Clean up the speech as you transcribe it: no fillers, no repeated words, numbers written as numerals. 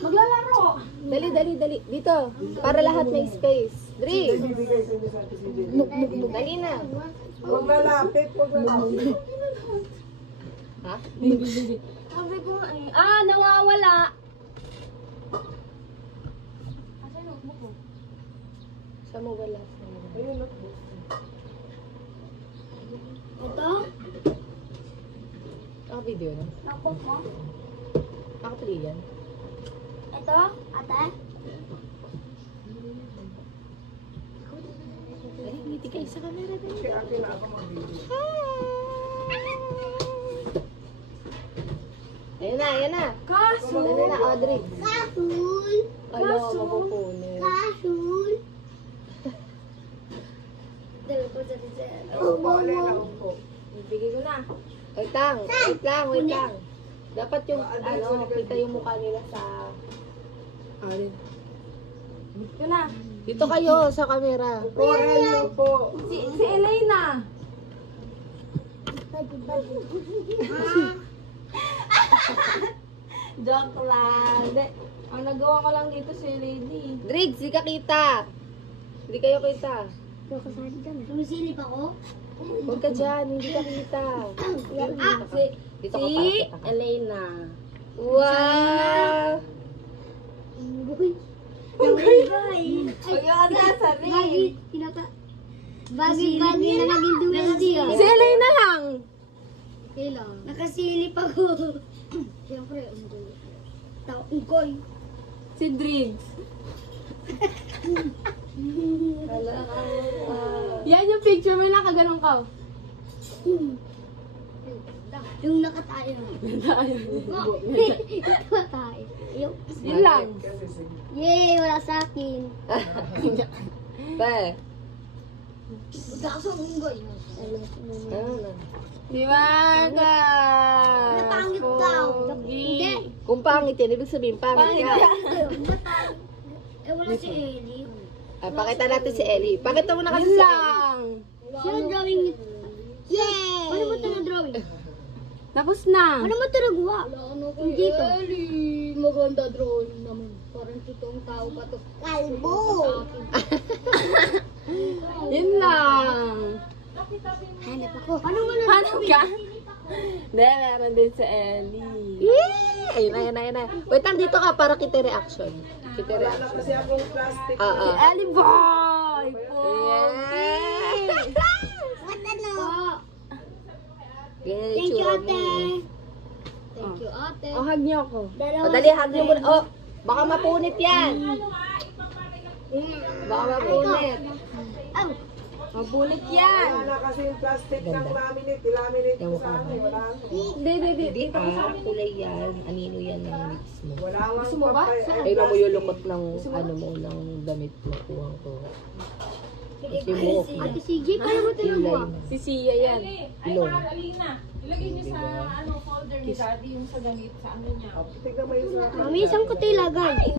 Maglalaro. Dali. Dito. Para lahat may space. Dri. Dali na. Huwag lalapit. Ha? Sabi ko nga eh. Ah, nawawala. Asan notebook mo? Saan mo wala? Ayun, notebook. Ito? Naka-video na. Notebook mo? Naka-play yan. Ito? Ate? Dali, ngiti kayo sa camera. Dali. Kasi akin na ako mag-video. Ayan na. Kaso. Dali na, Audrey. Kasul. Ala, mapupunin. Kasul. Dali ko sa dessert. Upo, Lela, upo. Bigay ko na. Wait lang. Dapat yung, kita yung mukha nila sa... Alin? Bigay ko na. Dito kayo, sa camera. Upo, Ella, upo. Si Elena. Joke lang. Ang nagawa ko lang dito si Lady. Driggs, di ka kita. Hindi kayo kita. Sumisilip ako? Huwag ka dyan, hindi ka kita. Dito ka Si para kita. Elena. Wow! Ayun na, sabi. Bakit na naging duweldi ah? Si Elena lang. Kailang. Nakasilip ako. Siyempre, unggoy. Unggoy. Si Driggs. Yan yung picture mo, nakaganon ka. Yung nakatayo. Nakatayo. Yung. Yun lang. Kasi sige. Yay! Wala sa akin. Be, Wala ako sa unggoy. ano na? Di ba? Napangit daw. Hindi. Kung pangit yan, ibig sabihin pangit ka. Wala si Ellie. Ay, pakita natin si Ellie. Pakita mo na kasi Yun si Ellie. lang. Sino drawing niya? Yay! Paano mo ito na-drawing? Tapos na. Paano mo ito nagawa? Dito. Ellie, maganda drawing naman. Parang totoong tao pa to. Kalbo! Yun lang. Hanap ako. Paano mo Paano ka? Hindi, meron din si Ellie. Yay! Ayun na. Wait lang, dito ka para kita reaction. Kita Wala na reaction. kasi akong plastic. Oo. Si Ellie boy! Yay! What ano? Ganyan yung Thank you, tsura ate. mo. Thank you, ate. Oh, hug niyo ako. O, dali, hug niyo muna. Oh, baka mapunit yan. Baka mapunit. Oh, Mabulit yan. Wala na kasi yung plastic ng Ganda. laminate. Ilaminate Yung ko mukha sa akin. mo. Wala na. Hindi kulay yan. Anino yan ng mix mo. Wala nga. Gusto mo ba? Ay, mo yung lukot ng, ng damit mo. Kuwang ko. Kasi mo, Ate CJ, paano mo ito nagawa? Si Sia yan. ilong. Ilagay niyo sa folder ni Daddy yung sa gamit sa ano niya. Tignan mo yung sa akin. Mami, isang ko ito ilagay.